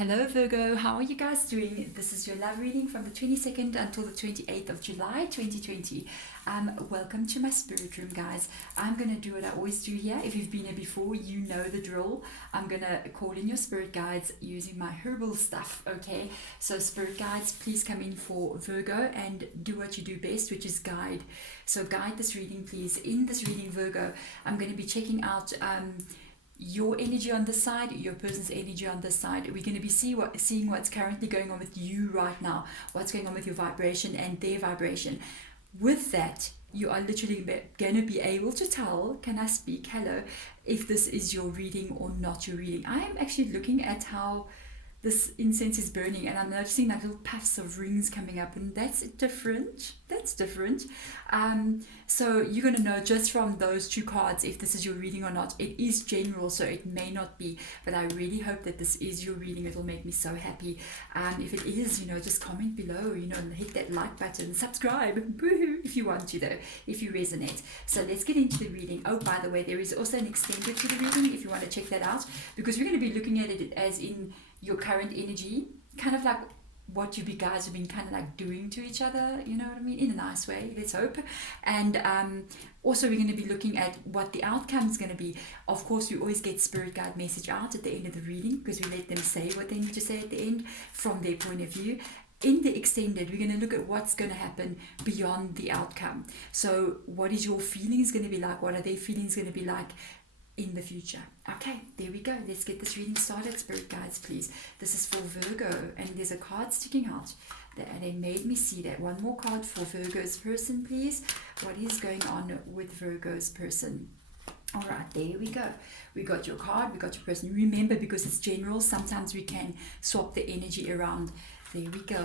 Hello Virgo, how are you guys doing? This is your love reading from the 22nd until the 28th of July 2020. Welcome to my spirit room, guys. I'm going to do what I always do here. If you've been here before, you know the drill. I'm going to call in your spirit guides using my herbal stuff, okay? So spirit guides, please come in for Virgo and do what you do best, which is guide. So guide this reading, please. In this reading, Virgo, I'm going to be checking out your energy on this side, your person's energy on this side. We're going to be seeing what's currently going on with you right now, what's going on with your vibration and their vibration. With that, you are literally going to be able to tell, can I speak, hello, if this is your reading or not your reading. I am actually looking at how this incense is burning and I'm noticing like little puffs of rings coming up, and that's different. So you're going to know just from those two cards if this is your reading or not. It is general, so it may not be, but I really hope that this is your reading. It'll make me so happy. If it is, just comment below, and hit that like button, subscribe, woohoo, if you want to though, if you resonate. So let's get into the reading. Oh, by the way, there is also an extended to the reading if you want to check that out, because we're going to be looking at it as in your current energy, kind of like what you guys have been kind of like doing to each other, you know what I mean, in a nice way, let's hope. And also we're going to be looking at what the outcome is going to be. Of course, we always get spirit guide message out at the end of the reading because we let them say what they need to say at the end from their point of view. In the extended, we're going to look at what's going to happen beyond the outcome. So what is your feelings going to be like? What are their feelings going to be like in the future? Okay, there we go. Let's get this reading started. Spirit guides, please. This is for Virgo, and there's a card sticking out. They made me see that. One more card for Virgo's person, please. What is going on with Virgo's person? All right, there we go. We got your card, we got your person. Remember, because it's general, sometimes we can swap the energy around. There we go.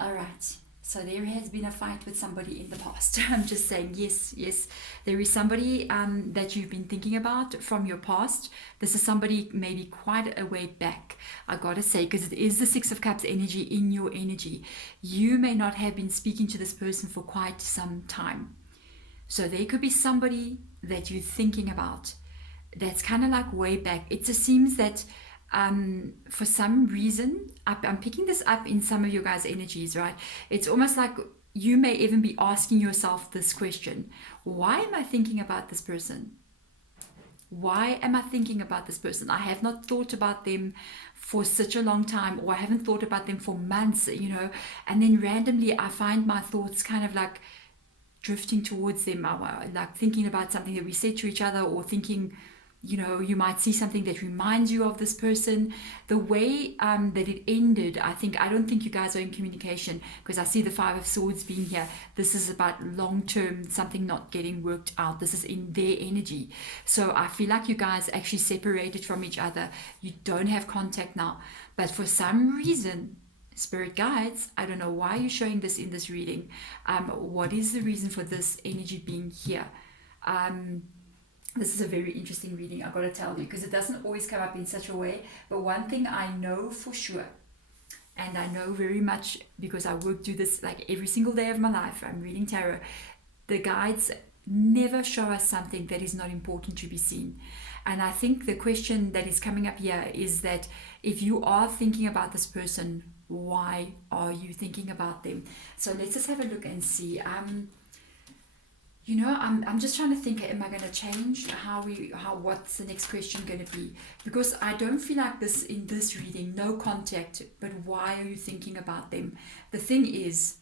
All right. So there has been a fight with somebody in the past. I'm just saying, yes, there is somebody that you've been thinking about from your past. This is somebody maybe quite a way back, I gotta say, because it is the Six of Cups energy in your energy. You may not have been speaking to this person for quite some time. So there could be somebody that you're thinking about that's kind of like way back. It just seems that for some reason, I'm picking this up in some of your guys' energies, right? It's almost like you may even be asking yourself this question: why am I thinking about this person? Why am I thinking about this person? I have not thought about them for such a long time, or I haven't thought about them for months, and then randomly I find my thoughts kind of like drifting towards them, like thinking about something that we said to each other, or thinking, you might see something that reminds you of this person. The way that it ended, I don't think you guys are in communication, because I see the Five of Swords being here. This is about long-term, something not getting worked out. This is in their energy. So I feel like you guys actually separated from each other. You don't have contact now. But for some reason, spirit guides, I don't know why you're showing this in this reading. What is the reason for this energy being here? This is a very interesting reading, I've got to tell you, because it doesn't always come up in such a way. But one thing I know for sure, and I know very much because I work through this like every single day of my life, I'm reading tarot, the guides never show us something that is not important to be seen. And I think the question that is coming up here is that if you are thinking about this person, why are you thinking about them? So let's just have a look and see. I'm just trying to think, am I going to change what's the next question going to be? Because I don't feel like this in this reading, no contact, but why are you thinking about them? The thing is,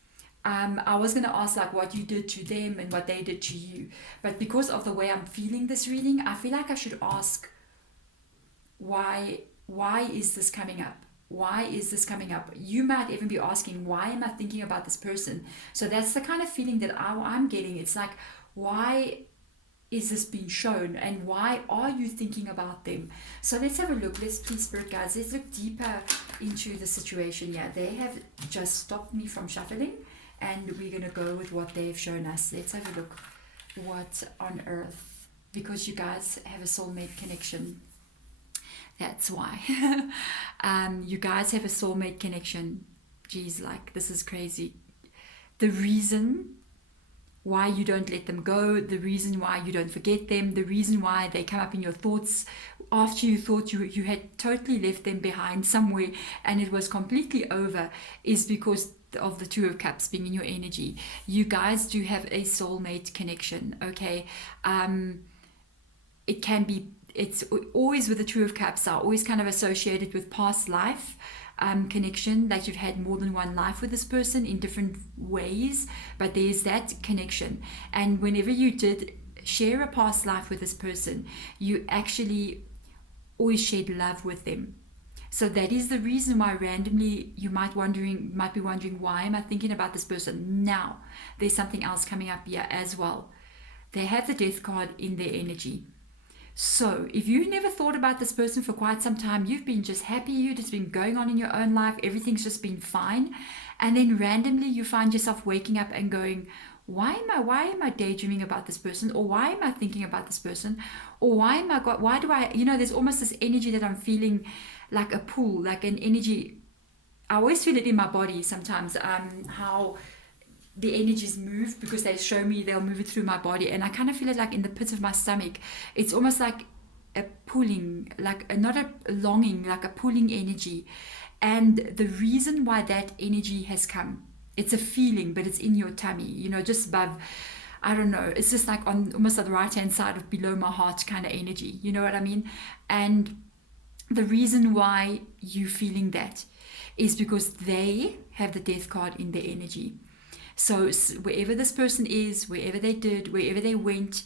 I was going to ask like what you did to them and what they did to you. But because of the way I'm feeling this reading, I feel like I should ask, why is this coming up? Why is this coming up? You might even be asking, why am I thinking about this person? So that's the kind of feeling that I'm getting. It's like, why is this being shown, and why are you thinking about them? So let's have a look. Let's, please, spirit guides, let's look deeper into the situation. Yeah, they have just stopped me from shuffling, and we're going to go with what they've shown us. Let's have a look. What on earth? Because you guys have a soulmate connection. That's why. You guys have a soulmate connection. Geez, like, this is crazy. The reason why you don't let them go, the reason why you don't forget them, the reason why they come up in your thoughts after you thought you had totally left them behind somewhere and it was completely over, is because of the Two of Cups being in your energy. You guys do have a soulmate connection, okay? It can be, it's always with the Two of Cups are always kind of associated with past life connection, like you've had more than one life with this person in different ways, but there's that connection. And whenever you did share a past life with this person, you actually always shared love with them. So that is the reason why randomly you might be wondering, why am I thinking about this person now? There's something else coming up here as well. They have the Death card in their energy. So if you never thought about this person for quite some time, you've been just happy, you've just been going on in your own life, everything's just been fine, and then randomly you find yourself waking up and going, why am I daydreaming about this person, or why am I thinking about this person, or why do I, there's almost this energy that I'm feeling like a pull, like an energy. I always feel it in my body sometimes, how the energies move, because they'll move it through my body, and I kind of feel it like in the pit of my stomach. It's almost like a pulling, like not a longing, like a pulling energy. And the reason why that energy has come, it's a feeling, but it's in your tummy, just above, I don't know, it's just like on almost on the right hand side of below my heart kind of energy, you know what I mean? And the reason why you feeling that is because they have the Death card in their energy. So wherever this person is, wherever they did, wherever they went,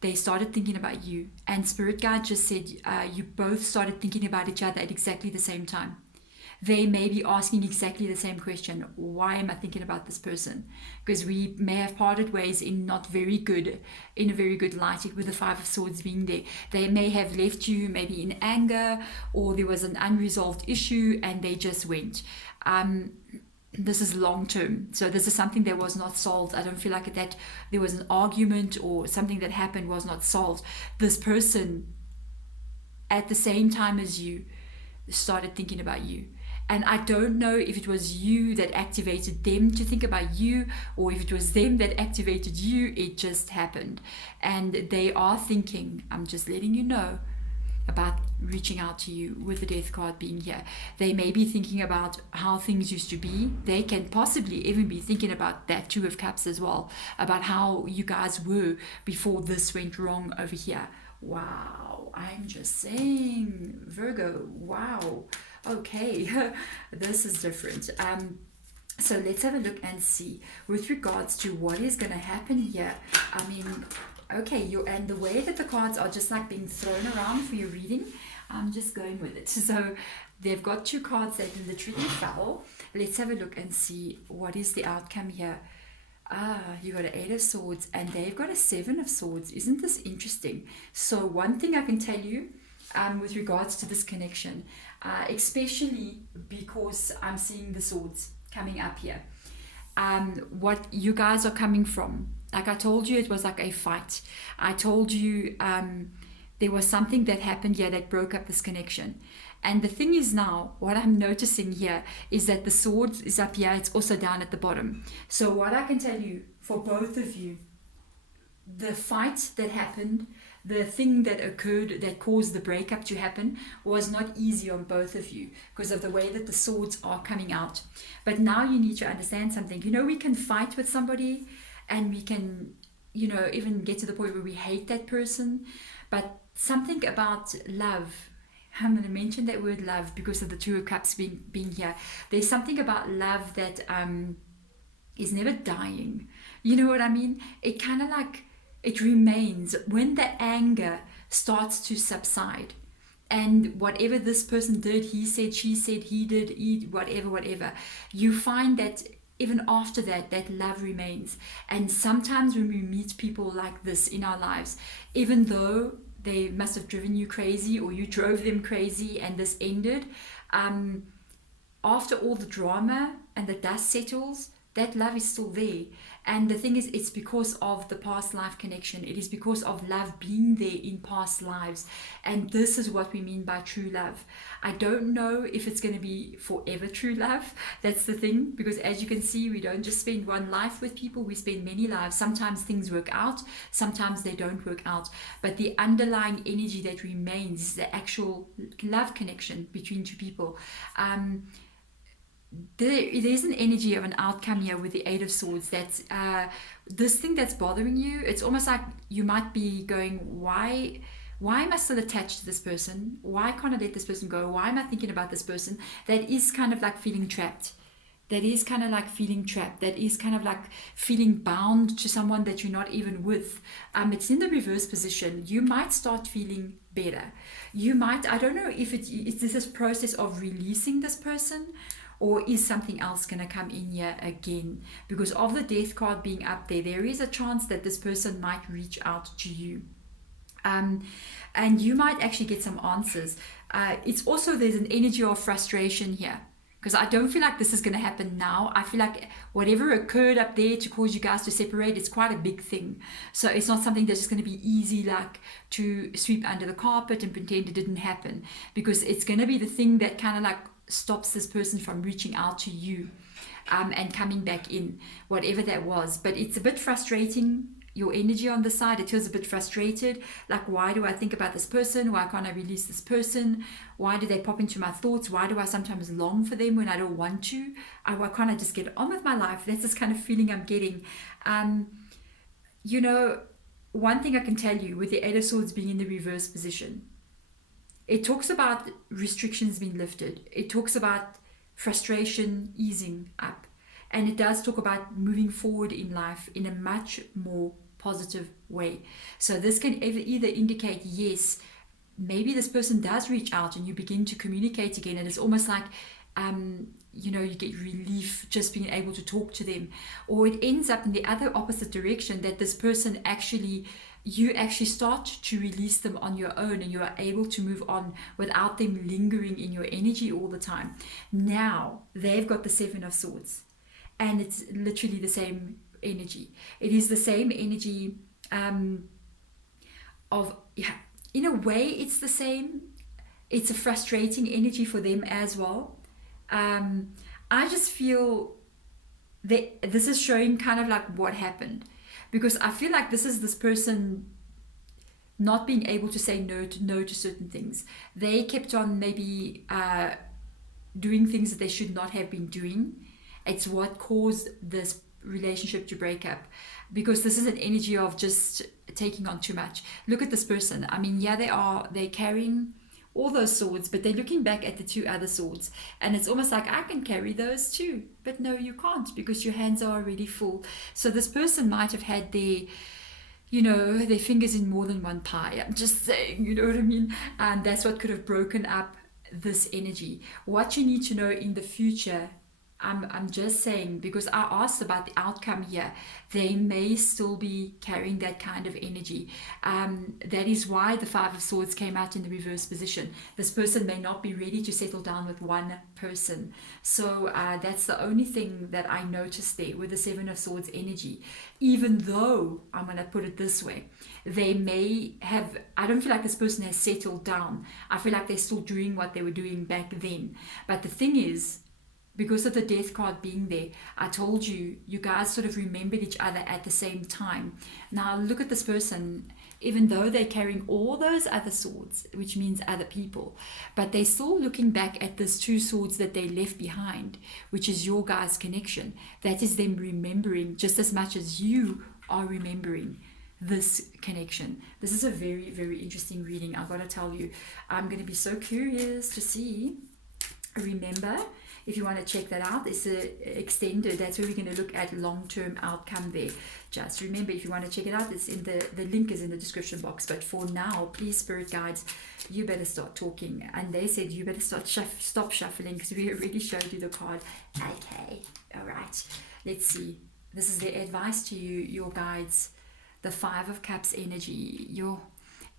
they started thinking about you. And Spirit Guide just said you both started thinking about each other at exactly the same time. They may be asking exactly the same question. Why am I thinking about this person? Because we may have parted ways in a very good light, with the Five of Swords being there. They may have left you maybe in anger, or there was an unresolved issue and they just went. This is long term, so this is something that was not solved. I don't feel like that there was an argument or something that happened was not solved. This person, at the same time as you, started thinking about you. And I don't know if it was you that activated them to think about you, or if it was them that activated you. It just happened. And they are thinking, I'm just letting you know, about reaching out to you with the Death card being here. They may be thinking about how things used to be. They can possibly even be thinking about that Two of Cups as well, about how you guys were before this went wrong over here. Wow, I'm just saying, Virgo, wow. Okay, this is different. So let's have a look and see with regards to what is going to happen here. I mean, okay, and the way that the cards are just like being thrown around for your reading, I'm just going with it. So they've got two cards that literally fell. Let's have a look and see what is the outcome here. You got an Eight of Swords and they've got a Seven of Swords. Isn't this interesting? So one thing I can tell you with regards to this connection, especially because I'm seeing the swords coming up here, what you guys are coming from. Like I told you, it was like a fight. I told you there was something that happened here that broke up this connection. And the thing is now, what I'm noticing here is that the sword is up here. It's also down at the bottom. So what I can tell you for both of you, the fight that happened, the thing that occurred that caused the breakup to happen was not easy on both of you because of the way that the swords are coming out. But now you need to understand something. We can fight with somebody and we can, even get to the point where we hate that person. But something about love, I'm going to mention that word love because of the Two of Cups being here. There's something about love that is never dying. You know what I mean? It kind of like, it remains when the anger starts to subside. And whatever this person did, he said, she said, he did, whatever. You find that even after that, that love remains. And sometimes when we meet people like this in our lives, even though they must have driven you crazy or you drove them crazy and this ended, after all the drama and the dust settles, that love is still there. And the thing is, it's because of the past life connection. It is because of love being there in past lives. And this is what we mean by true love. I don't know if it's going to be forever true love. That's the thing. Because as you can see, we don't just spend one life with people. We spend many lives. Sometimes things work out. Sometimes they don't work out. But the underlying energy that remains is the actual love connection between two people. There's an energy of an outcome here with the Eight of Swords. That's this thing that's bothering you. It's almost like you might be going, why am I still attached to this person? Why can't I let this person go? Why am I thinking about this person? That is kind of like feeling trapped. That is kind of like feeling trapped. That is kind of like feeling bound to someone that you're not even with. It's in the reverse position. You might start feeling better. You might, I don't know if it's this process of releasing this person, or is something else going to come in here again? Because of the Death card being up there, there is a chance that this person might reach out to you. And you might actually get some answers. It's also, there's an energy of frustration here. Because I don't feel like this is going to happen now. I feel like whatever occurred up there to cause you guys to separate, it's quite a big thing. So it's not something that's just going to be easy, like to sweep under the carpet and pretend it didn't happen. Because it's going to be the thing that kind of like stops this person from reaching out to you and coming back in, whatever that was. But it's a bit frustrating, your energy on the side. It feels a bit frustrated, like, why do I think about this person? Why can't I release this person? Why do they pop into my thoughts? Why do I sometimes long for them when I don't want to? Why can't I just get on with my life? That's this kind of feeling I'm getting. You know, one thing I can tell you, with the Eight of Swords being in the reverse position, it talks about restrictions being lifted. It talks about frustration easing up. And it does talk about moving forward in life in a much more positive way. So this can either indicate, yes, maybe this person does reach out and you begin to communicate again. And it's almost like, you know, you get relief just being able to talk to them. Or it ends up in the other opposite direction, that this person you actually start to release them on your own, and you are able to move on without them lingering in your energy all the time. Now they've got the Seven of Swords, and it's literally the same energy. It is the same energy of, yeah, in a way it's the same. It's a frustrating energy for them as well. I just feel that this is showing kind of like what happened. Because I feel like this is this person not being able to say no to certain things. They kept on maybe doing things that they should not have been doing. It's what caused this relationship to break up. Because this is an energy of just taking on too much. Look at this person. I mean, yeah, they're carrying all those swords, but they're looking back at the two other swords, and it's almost like, I can carry those too, but no, you can't, because your hands are already full. So this person might have had their fingers in more than one pie. I'm just saying, you know what I mean? And that's what could have broken up this energy. What you need to know in the future, I'm just saying, because I asked about the outcome here, they may still be carrying that kind of energy. That is why the Five of Swords came out in the reverse position. This person may not be ready to settle down with one person. So that's the only thing that I noticed there with the Seven of Swords energy. Even though, I'm going to put it this way, they may have, I don't feel like this person has settled down. I feel like they're still doing what they were doing back then. But the thing is, because of the Death card being there, I told you, you guys sort of remembered each other at the same time. Now look at this person, even though they're carrying all those other swords, which means other people, but they're still looking back at these two swords that they left behind, which is your guys' connection. That is them remembering just as much as you are remembering this connection. This is a very, very interesting reading, I've got to tell you. I'm going to be so curious to see. Remember, if you want to check that out, it's extended. That's where we're going to look at long-term outcome there. Just remember, if you want to check it out, it's in the link is in the description box. But for now, please, spirit guides, you better start talking. And they said you better stop shuffling, because we already showed you the card. Okay, all right. Let's see. This is their advice to you, your guides. The Five of Cups energy.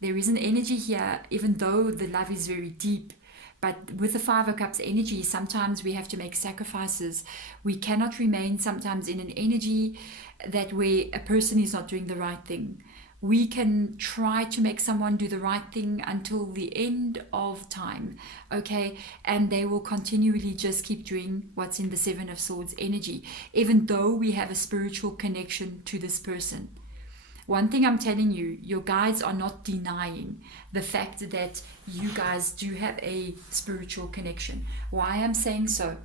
There is an energy here, even though the love is very deep. But with the Five of Cups energy, sometimes we have to make sacrifices. We cannot remain sometimes in an energy that where a person is not doing the right thing. We can try to make someone do the right thing until the end of time, okay? And they will continually just keep doing what's in the Seven of Swords energy, even though we have a spiritual connection to this person. One thing I'm telling you, your guides are not denying the fact that you guys do have a spiritual connection. Why I'm saying so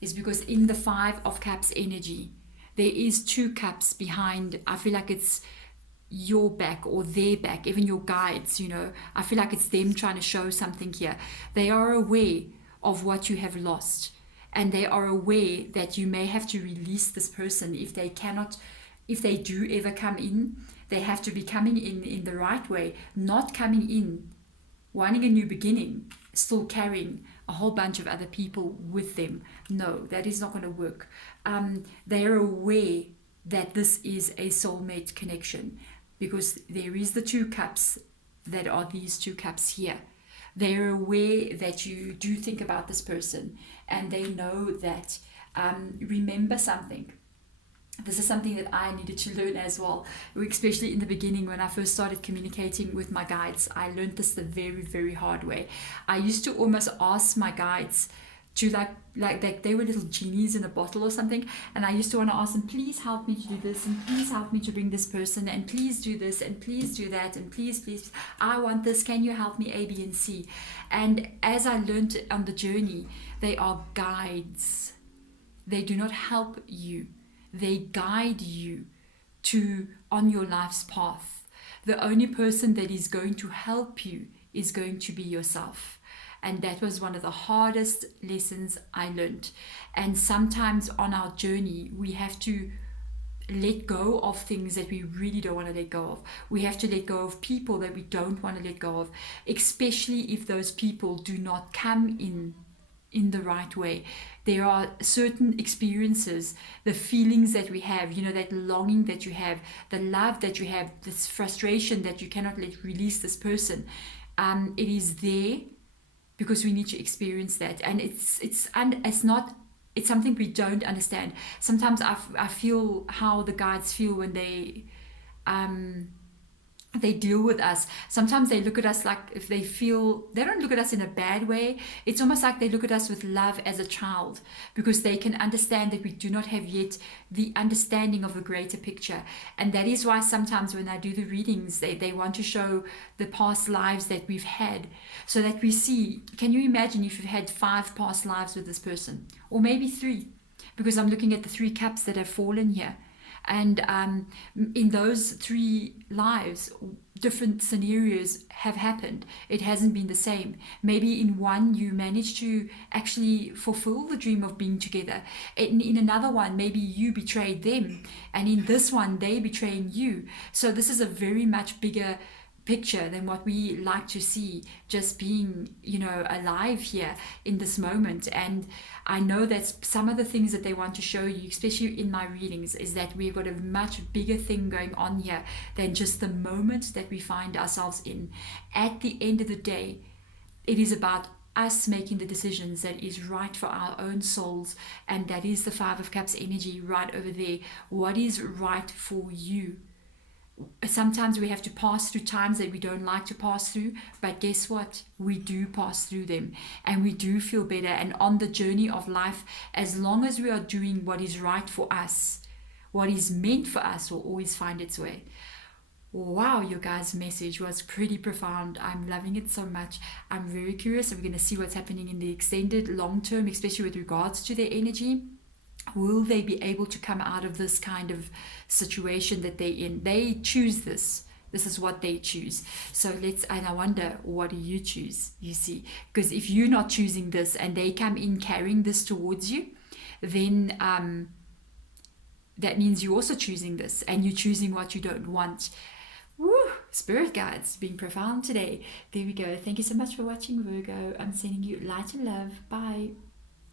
is because in the Five of Cups energy, there is two cups behind. I feel like it's your back or their back, even your guides, you know. I feel like it's them trying to show something here. They are aware of what you have lost, and they are aware that you may have to release this person if they cannot, if they do ever come in. They have to be coming in the right way, not coming in wanting a new beginning, still carrying a whole bunch of other people with them. No, that is not going to work. They are aware that this is a soulmate connection, because there is the two cups that are these two cups here. They're aware that you do think about this person, and they know that, remember something. This is something that I needed to learn as well, especially in the beginning when I first started communicating with my guides. I learned this the very, very hard way. I used to almost ask my guides to like they were little genies in a bottle or something, and I used to want to ask them, please help me to do this, and please help me to bring this person, and please do this, and please do that, and please, I want this, can you help me, A, B, and C. And as I learned on the journey, they are guides. They do not help you. They guide you on your life's path. The only person that is going to help you is going to be yourself. And that was one of the hardest lessons I learned. And sometimes on our journey, we have to let go of things that we really don't want to let go of. We have to let go of people that we don't want to let go of, especially if those people do not come in the right way. There are certain experiences, the feelings that we have, you know, that longing that you have, the love that you have, this frustration that you cannot let release this person. It is there because we need to experience that, and it's something we don't understand. Sometimes I feel how the guides feel when they deal with us. Sometimes they look at us like, if they don't look at us in a bad way. It's almost like they look at us with love as a child, because they can understand that we do not have yet the understanding of the greater picture. And that is why sometimes when I do the readings, they want to show the past lives that we've had, so that we see, can you imagine if you've had 5 past lives with this person, or maybe 3, because I'm looking at the 3 cups that have fallen here. And in those 3 lives, different scenarios have happened. It hasn't been the same. Maybe in one you managed to actually fulfill the dream of being together. In another one, maybe you betrayed them. And in this one, they betraying you. So this is a very much bigger picture than what we like to see, just being, you know, alive here in this moment. And I know that some of the things that they want to show you, especially in my readings, is that we've got a much bigger thing going on here than just the moment that we find ourselves in. At the end of the day, it is about us making the decisions that is right for our own souls, and that is the 5 of Cups energy right over there. What is right for you? Sometimes we have to pass through times that we don't like to pass through, but guess what? We do pass through them, and we do feel better. And on the journey of life, as long as we are doing what is right for us, what is meant for us will always find its way. Wow, your guys' message was pretty profound. I'm loving it so much. I'm very curious, and we're going to see what's happening in the extended long term, especially with regards to their energy. Will they be able to come out of this kind of situation that they're in? They choose this. This is what they choose. So and I wonder, what do you choose? You see, because if you're not choosing this and they come in carrying this towards you, then that means you're also choosing this, and you're choosing what you don't want. Woo! Spirit guides being profound today. There we go. Thank you so much for watching, Virgo. I'm sending you light and love. Bye.